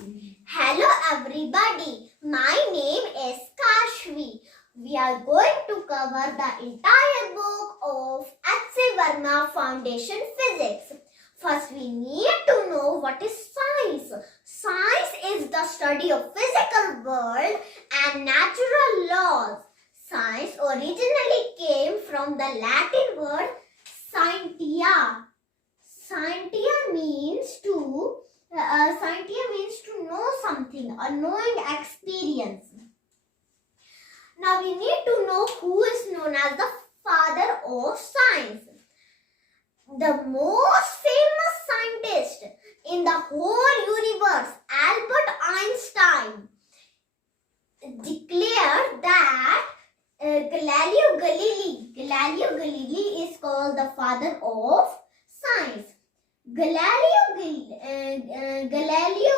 Hello everybody, my name is Kashvi. We are going to cover the entire book of H.C. Verma Foundation Physics. First we need to know what is science. Science is the study of physical world and natural laws. Science originally came from the Latin word scientia. Scientia means to know something, a knowing experience. Now we need to know who is known as the father of science. The most famous scientist in the whole universe, Albert Einstein, declared that Galileo Galilei is called the father of science. Galileo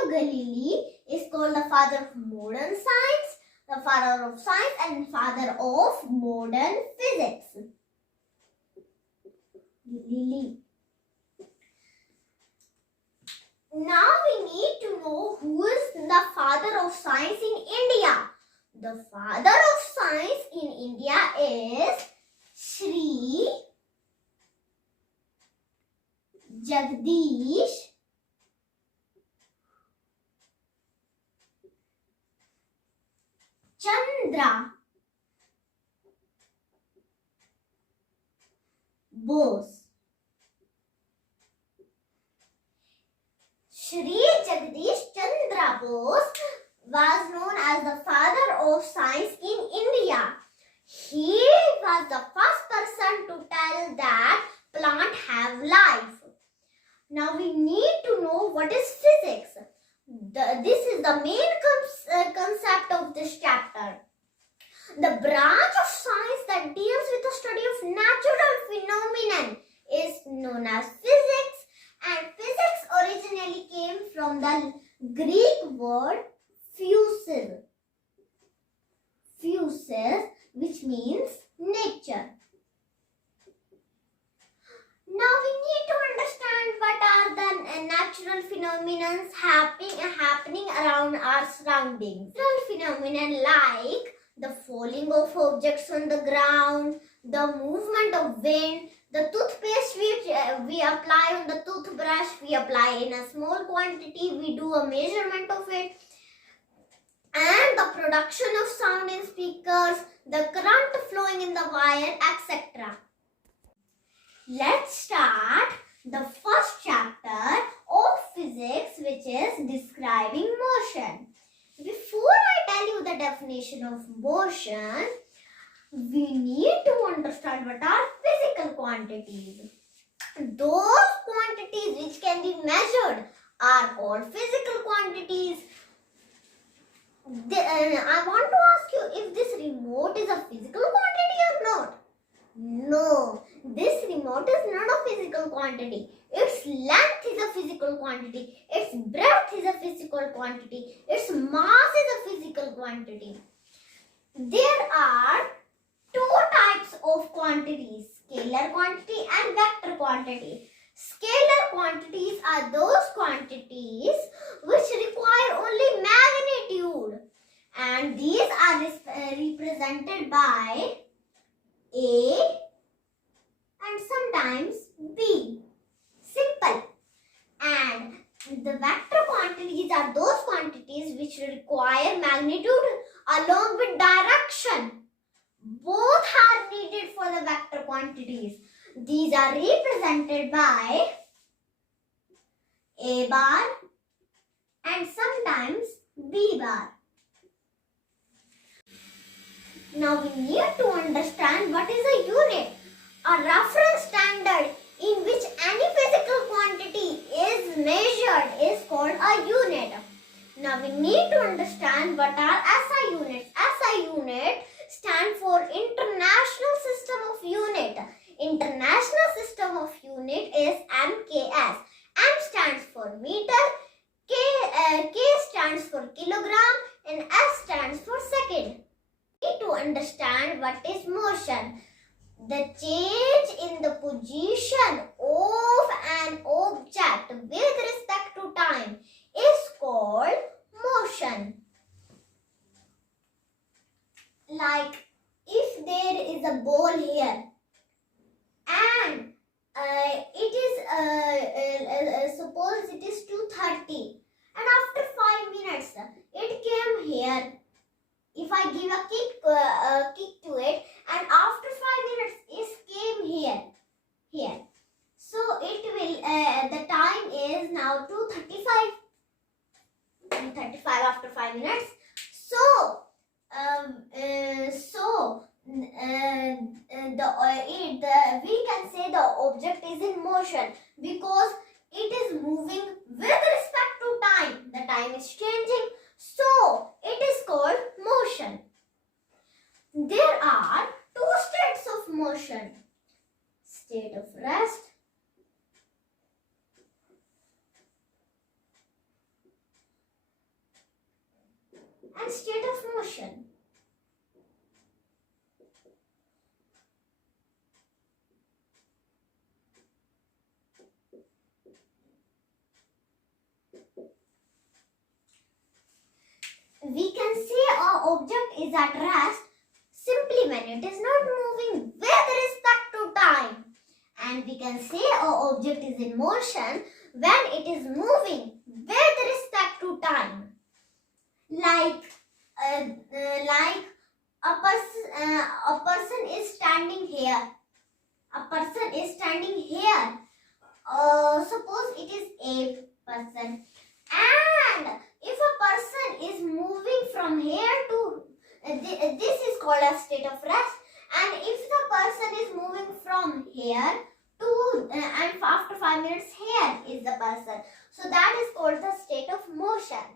Galilei is called the father of modern science, the father of science and father of modern physics. Galilei. Now we need to know who is the father of science in India. The father of science in India is Sri Jagdish Chandra Bose. Sri Jagdish Chandra Bose was known as the father of science in India. He was the first person to tell that plants have life. Now we need to know what is physics. This is the main concept of this chapter. The branch of science that deals with the study of natural phenomenon is known as physics, and physics originally came from the Greek word physis, which means nature. Now we need to understand what are the natural phenomena happening around our surroundings. Natural phenomena like the falling of objects on the ground, the movement of wind, the toothpaste we apply on the toothbrush, we apply in a small quantity, we do a measurement of it, and the production of sound in speakers, the current flowing in the wire, etc. Let's start the first chapter of physics, which is describing motion. Before I tell you the definition of motion, we need to understand what are physical quantities. Those quantities which can be measured are called physical quantities. I want to ask you if this remote is a physical quantity or not. No, this remote is not a physical quantity. Its length is a physical quantity. Its breadth is a physical quantity. Its mass is a physical quantity. There are two types of quantities, scalar quantity and vector quantity. Scalar quantities are those quantities which require only magnitude, and these are represented by A and sometimes B. Simple. And the vector quantities are those quantities which require magnitude along with direction. Both are needed for the vector quantities. These are represented by A bar and sometimes B bar. Now we need to understand what is a unit. A reference standard in which any physical quantity is measured is called a unit. Now we need to understand what are SI units. SI unit stand for International System of Unit. International System of Unit is MKS. M stands for meter, K stands for kilogram, and S stands for second. To understand what is motion. The change in the position of an object with respect to time is called motion. Like if there is a ball here and it is suppose it is 2:30 and after 5 minutes it came here. If I give a kick to it and after 5 minutes it came here. So it will the time is now 2:35. 2:35 after 5 minutes. So we can say the object is in motion because it is moving with respect to time. The time is changing, so it is called motion. There are two states of motion: state of rest and state of motion. We can say an object is at rest simply when it is not moving with respect to time. And we can say an object is in motion when it is moving with respect to time. Like a person is standing here. A person is standing here. Suppose it is a person. And if a person is moving from here to this is called a state of rest. And if the person is moving from here to and after 5 minutes here is the person. So that is called the state of motion.